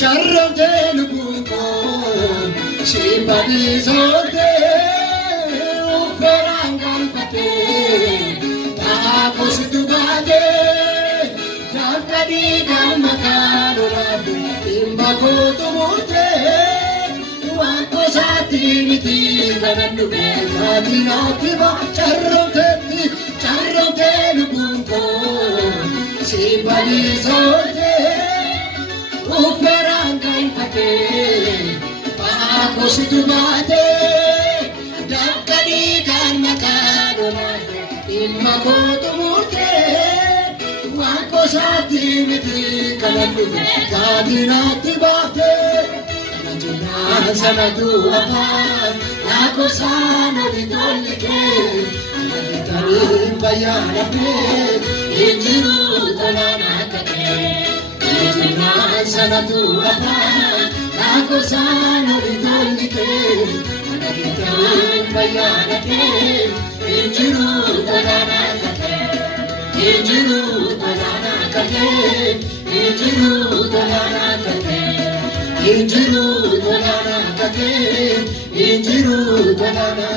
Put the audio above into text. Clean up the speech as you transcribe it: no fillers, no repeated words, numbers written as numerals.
charrote lubuko simbadi sote uperangan pate takos tugade jakadi kalmakadoradu imbako tumute wako sati miti kanandu bekati nativa charrote lubuko simbadi sote uperangan pate takos tugade jakadi kalmakadoradu imbako tumute wako sati miti kanandu bekati nativa sanadu afan ako sana ditolike aditarin bayanapne injiru talana kate sanadu afan ako sana ditolike aditarin bayanapne injiru talana kate injiru talana kate injiru talana kate injiru talana kate injiru talana